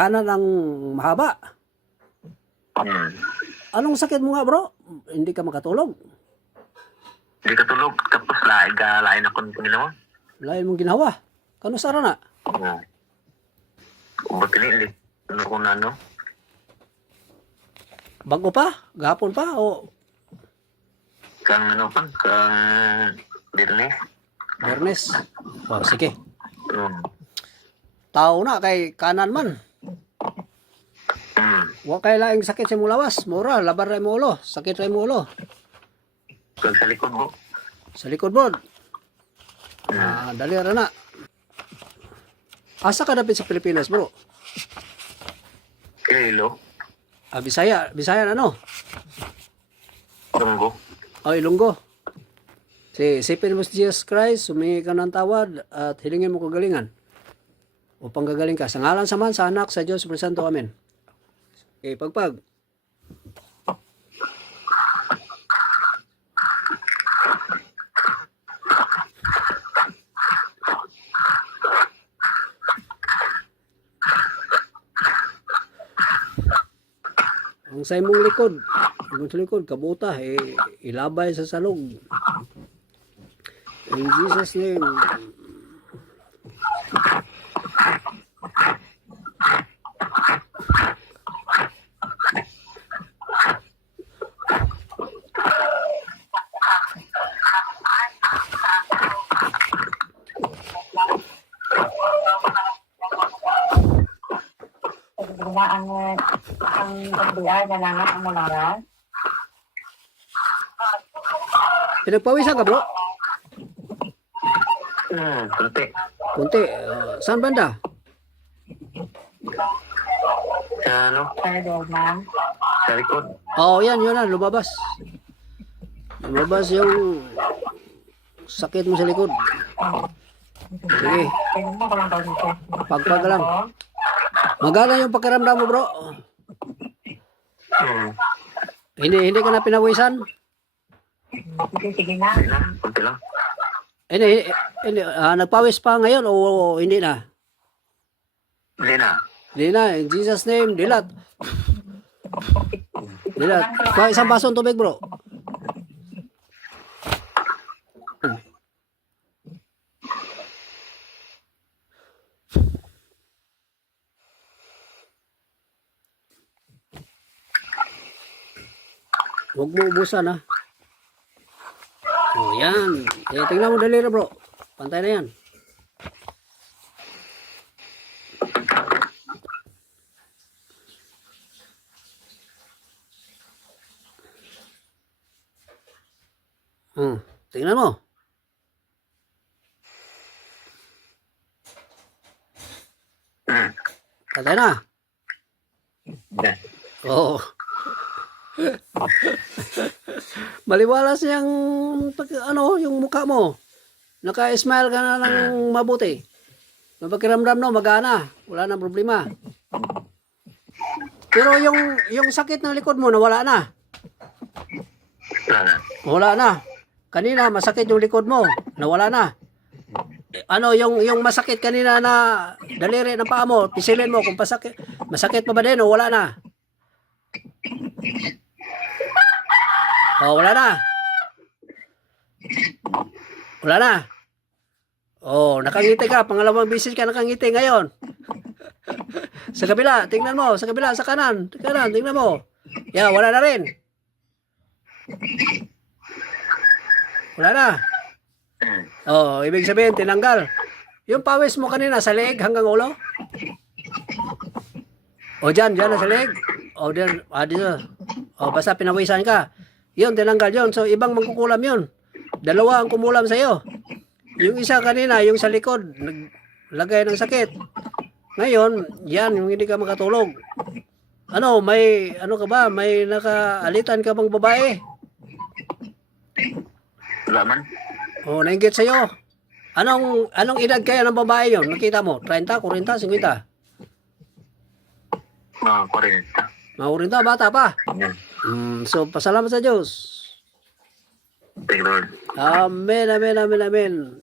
kanan ang mahaba. Hmm. Anong sakit mo nga bro? Hindi ka makatulog. Di ka tulog, tapos lain ako ng Panginoon. Lain mong ginawa. Kano sara na? Oo. Ba't hindi? Ano ko na, no? Bago pa? Gahapon pa? O Kang ano pa? Kang Birne? Bernes? O sige. Hmm. Tao na kay kanan man. Hmm. Wa kay laing sakit sa mong lawas. Mura, labar ray mo ulo. Sakit ray mo ulo. Kang sa likod mo. Sa likod bro. Dali ra na. Asa ka dapit sa Pilipinas bro? Kilo. Bisaya. Bisaya na no? Tunggo. O Ilonggo. Isipin mo si Jesus Christ, humingi ka ng tawad at hilingin mo kagalingan. Upang gagaling ka. Sa ngalan sa Man, sa Anak, sa Diyos, Super Santo. Amen. Okay, pagpag. Ang sa imong likod, kabuta, ilabay sa salog. In Jesus' name. Ang pagbiya na lang ang munaran. Pinagpawisan ka, bro? Kunti. Kunti. Saan banda? Sa ano? Pero ma'am, Sa likod. Yan, yun na, lumabas. Lumabas yung sakit mo sa likod. Sige, tingnan mo ko lang daw dito. pagpag lang. Magana yung pakiramdam mo, bro? Hmm. Hindi ka na pinawisan? Sige na. Hindi na. Kunti lang. Hindi, nagpawis pa ngayon o hindi na? Hindi na. Hindi na, in Jesus' name, dilat. Dilat. Isang basong tubig, bro. Huwag mo ubusan, ha? Yan. Tingnan mo daliri, bro. Pantay na yan. Tingnan mo. Pantay na. Hindi. Oo. Maliwalas yung yung mukha mo. Naka-smile ka na ng mabuti. Mapakiramdam no, magana. Wala nang problema. Pero yung sakit ng likod mo nawala na. Wala na. Wala na. Kanina masakit yung likod mo, nawala na. Yung masakit kanina na daliri ng paa mo, pisilin mo kung masakit pa ba din o wala na. Wala na. Wala na. Nakangiti ka. Pangalawang bisis ka nakangiti ngayon. Sa kabila, tingnan mo. Sa kabila, sa kanan. Kanan, tingnan mo. Wala na rin. Wala na. Ibig sabihin, tinanggal. Yung pawis mo kanina sa leeg hanggang ulo. Dyan na sa leeg. Dyan, dito. Basta pinawisan ka. Yun, tinanggal yun. So, ibang mangkukulam yun. Dalawa ang kumulam sa'yo. Yung isa kanina, yung sa likod, naglagay ng sakit. Ngayon, yan, yung hindi ka makatulog. May nakaalitan ka bang babae? Wala man. Nainggit sa'yo. Anong edad kaya ng babae yun? Nakita mo? 30, 40, 50? Mga 40. Mga 40, bata pa. Yan. So, pasalamat sa Diyos. Thank you, Lord. Amen, amen, amen, amen.